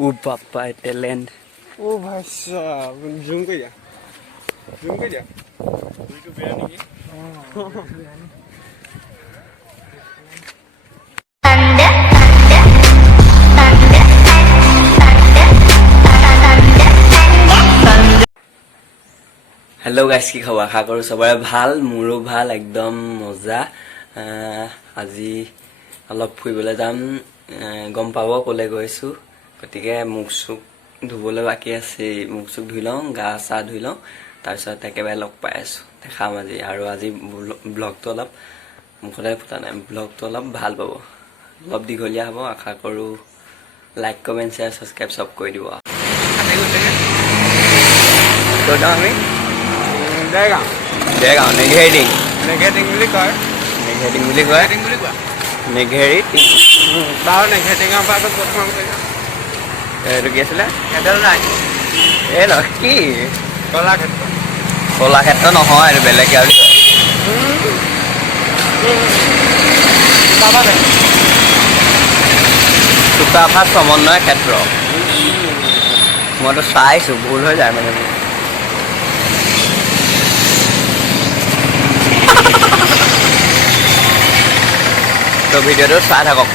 ओ पापा टैलेंट ओ भाई साहब जूम कर दिया वीडियो बेया नहीं हेलो गाइस की खबर आशा करूँ सबरे ভাল मोरो ভাল एकदम मजा আজি অলপ ফুৰিবলৈ যাম গম পাব কলে গৈছো গতিকে মুখ সুখ ধুবলৈ বাকি আছে মুখ সুখ ধুই লওঁ গা চা ধুই লওঁ তাৰ পিছত একেবাৰে লগ পাই আছো দেখাম আজি আৰু আজি ব্লগটো অলপ মুখতে ফুটা নাই ব্লগটো অলপ ভাল পাব অলপ দীঘলীয়া হ'ব আশা কৰোঁ লাইক কমেন্ট শেয়াৰ সাবস্ক্ৰাইব সব কৰি দিব তো আমি দেগাঁও নেঘেৰিটিং বুলি কয় নেঘেৰিটিং বাৰু নেঘেৰিটিঙৰ পৰা প্ৰথম এইটো কি আছিলে এডাল নাই এই ন কি কলাক্ষেত্ৰ নহয় এইটো বেলেগ আৰু চুকাফা সমন্বয় ক্ষেত্ৰ মইতো চাইছো ভুল হৈ যায় মানে তো ভিডিঅ'টো চাই থাকক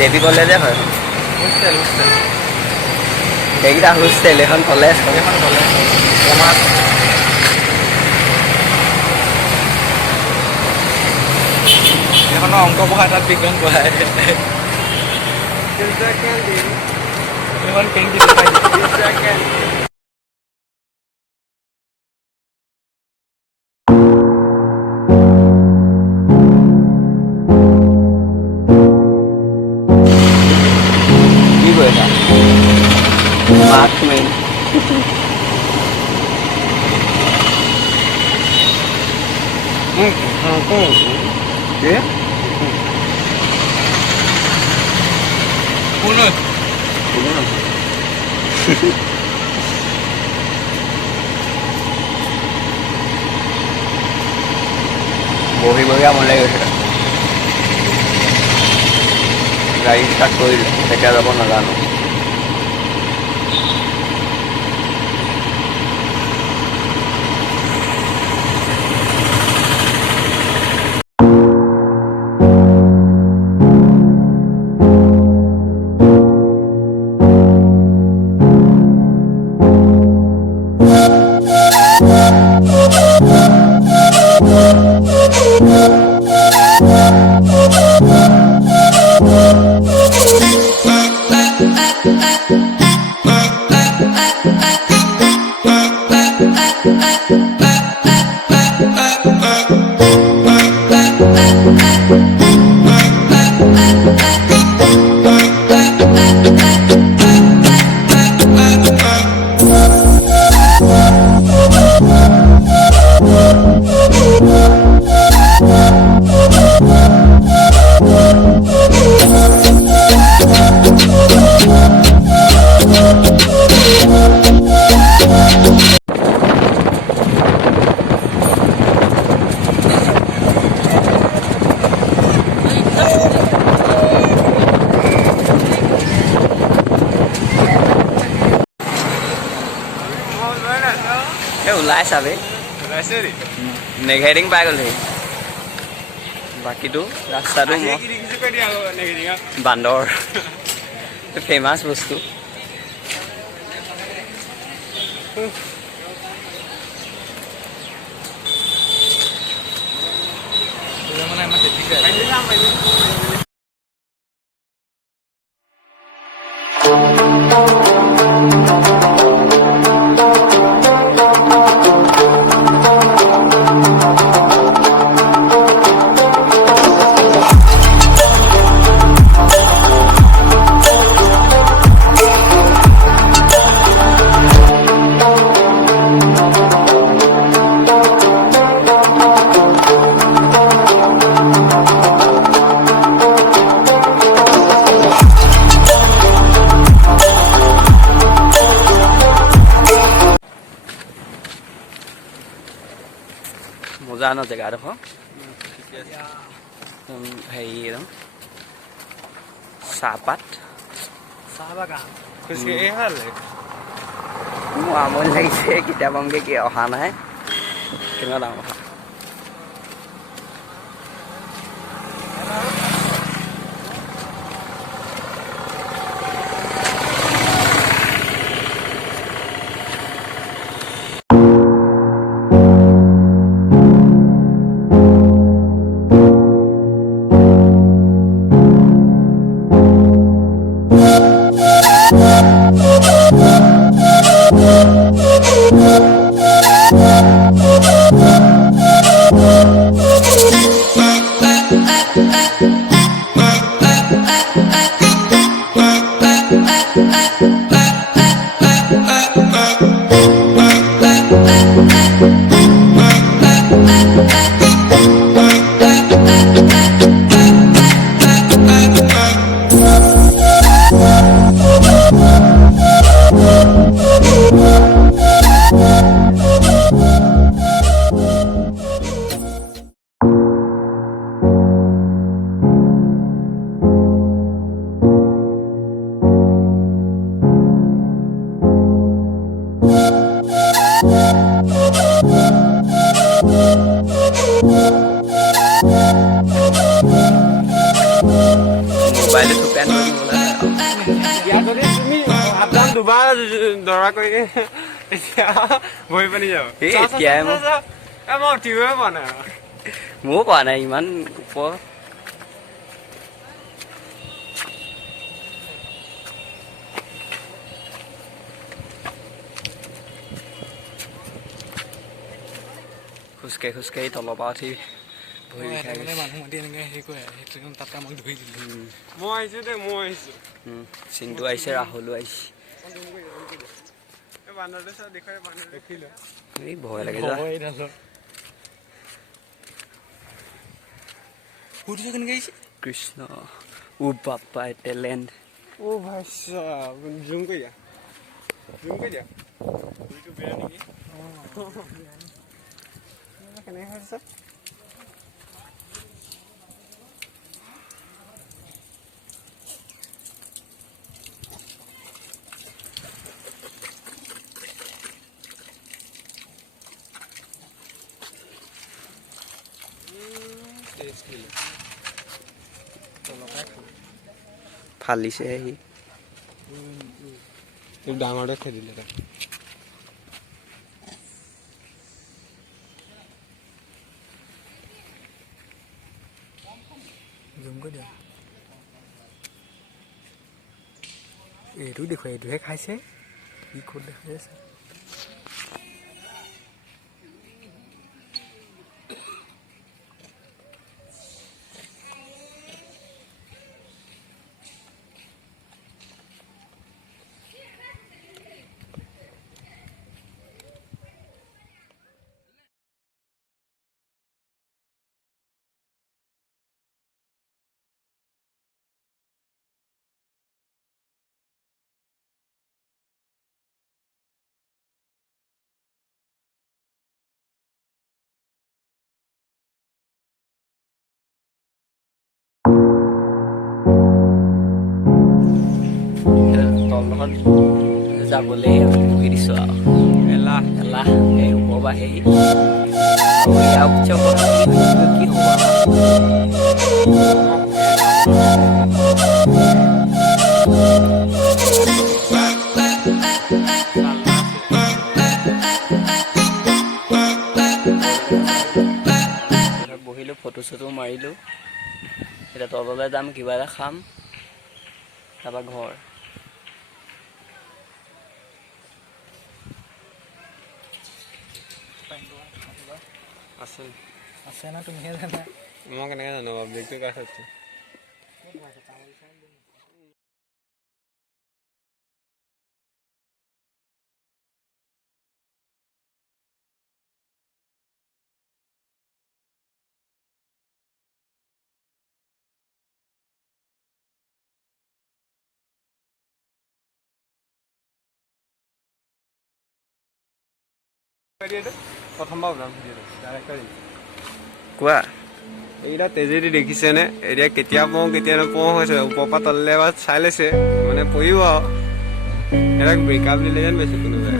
দেৱী কলেজে হয় এইকেইটা হোষ্টেল এখন কলেজ এখন অংক পঢ়াই তাত বিজ্ঞান পঢ়ায় এখন canteen Mark Twain. Yeah? Punut. বহি বহি আমনি লাগি গৈছে গাড়ী ষ্টাৰ্ট কৰিলে কেতিয়া যাব নাজানো ওলাই চাবে ওলাইছে নি নেঘেৰিং পাই গ'লহি বাকীটো ৰাস্তাটো আজি কি দেখিছো কৈ দিয়া আকৌ নেগেটিঙা বান্দৰ ফেমাছ বস্তু মানে আমাৰ তেতিকা মজা ন জেগাডোখৰ হেৰি একদম চাহপাত চাহ বাগান খোজকাঢ়ি ভাল লাগে মোৰ আমনি লাগিছে কিতাপংকে কি অহা নাই কেনেকুৱা ডাঙৰ কথা মোবাইলটো থুপেন ইয়াত যদি তুমি সাৱধান দুবাৰ দৰা কৰি এতিয়া ভৰি পানী যাব এই এতিয়াই মই মই উঠিবই পোৱা নাই ময়ো কোৱা নাই ইমান ওপৰ খোজকাঢ়ি তলৰ পৰা উঠি ভৰি বিষাই গৈছে। মানুহ মাতি এনেকৈ হেৰি কৰে সেইটো তাতে আমাক ধৰি দিলোঁ মই আহিছোঁ দেই মই আহিছোঁ চিন্তু আহিছে ৰাহুলো আহিছে বান্দৰটো চব দেখুৱাই বান্দৰ দেখিলো এই ভয় লাগে যা সুধিছে কেনেকৈ আহিছে কৃষ্ণ ও বাপ্পা টেলেণ্ট অ ভাই জুম কৰি দিয়া ভৰিটো বেয়া নেকি কেনেকৈ হৈছে ফালিছে সি ডাঙৰতে খেদিলে তাক জুম কৰি দিয়া এইটো দেখুৱাই এইটোহে খাইছে ই ক'ত দেখাই আছে তলখন যাবলৈ বহি দিছোঁ আৰু এলাহ এলাহ এই ওপৰৰ পৰা হেৰি ইয়াৰ পিছত কি হ'ব বহিলোঁ ফটো চটো মাৰিলোঁ এতিয়া তললৈ যাম কিবা এটা খাম তাৰপৰা ঘৰ আছে আছে না তুমিহে জানা মই কেনেকৈ জানো বাৰু বেগটো কাৰ আছে প্ৰথমবাৰ ওলাম কোৱা এইকেইটা তেজেদি দেখিছেনে এতিয়া কেতিয়া পওঁ কেতিয়া নপওঁ হৈছে ওপৰৰ পৰা তললৈ এবাৰ চাই লৈছে মানে পৰিব আৰু এইবিলাক ব্ৰেকআপ দিলে যেন বেছি কোনোবাই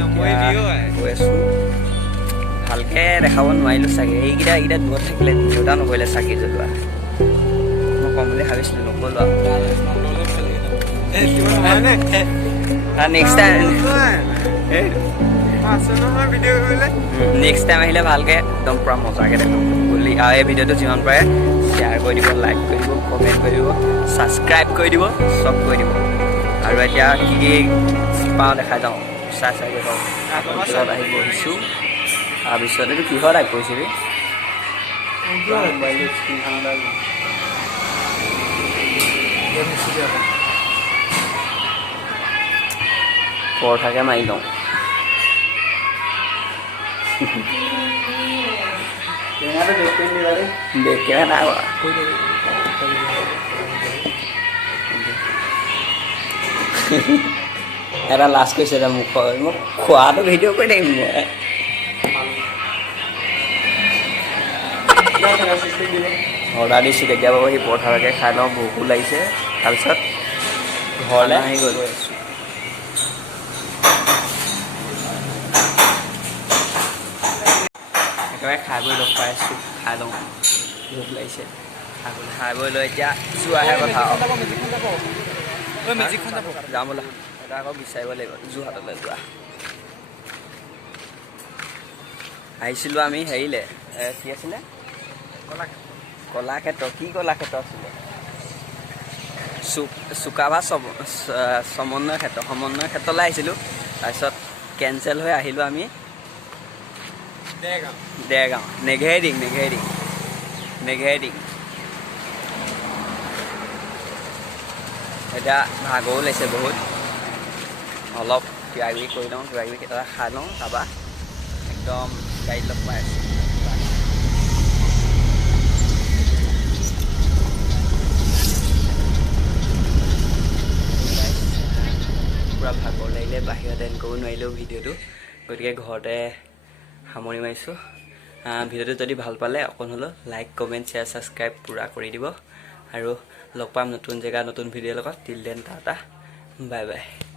নমৰি দিও গৈ আছোঁ ভালকৈ দেখাব নোৱাৰিলোঁ চাগে এইকেইটা দূৰত থাকিলে দেউতা নকৰিলে চাকি জ্বলোৱা মই ক'ম বুলি ভাবিছিলোঁ নক'লোঁ আৰু নেক্সট টাইম নেক্সট টাইম আহিলে ভালকৈ একদম পূৰা মজাকৈ দেখাম বুলি আৰু এই ভিডিঅ'টো যিমান পাৰে শ্বেয়াৰ কৰি দিব লাইক কৰি দিব কমেণ্ট কৰি দিব ছাবস্ক্ৰাইব কৰি দিব চব কৰি দিব আৰু এতিয়া কি কি পাওঁ দেখাই যাওঁ চাই গৈ পাওঁ পিছত আহি বহিছোঁ তাৰপিছত এইটো কিহত আহি পৰিছিবি পৰঠাকে মাৰি লওঁ দেখে নাই এটা লাষ্ট কৈছে এটা মুখৰ মোক খোৱাটো ভিডিঅ' কৰি থাকিম মই অৰ্ডাৰ দিছোঁ কেতিয়াবা সি পৰঠাকে খাই লওঁ ভোকো লাগিছে তাৰপিছত ঘৰলৈ আহি গ'লোঁ একেবাৰে খাই বৈ লগ পাই আছোঁ খাই লওঁ ভোক লাগিছে খাই বৈ লৈ এতিয়া যোৱাহে কথা যাম বোলা এটা আকৌ বিচাৰিব লাগিব যোৰহাটলৈ যোৱা আহিছিলোঁ আমি হেৰিলে কি আছিলে কলাক্ষেত্ৰ কি কলাক্ষেত্ৰ আছিলে চুকাভা সমন্বয় ক্ষেত্ৰলৈ আহিছিলোঁ তাৰপিছত কেঞ্চেল হৈ আহিলোঁ আমি দেৰগাঁও নেঘেৰিং এতিয়া ভাগৰো লাগিছে বহুত অলপ কিবাকিবি কৰি লওঁ কিবাকিবি কেইটা খাই লওঁ তাৰপৰা একদম গাড়ীত লগ পাই আছোঁ পূৰা ভাগৰ লাগিলে বাহিৰত এণ্ড কৰিব নোৱাৰিলেও ভিডিঅ'টো গতিকে ঘৰতে সামৰি মাৰিছোঁ ভিডিঅ'টো যদি ভাল পালে অকণ হ'লেও লাইক কমেণ্ট শ্বেয়াৰ ছাবস্ক্ৰাইব পূৰা কৰি দিব আৰু লগ পাম নতুন জেগা নতুন ভিডিঅ'ৰ লগত till then tata bye bye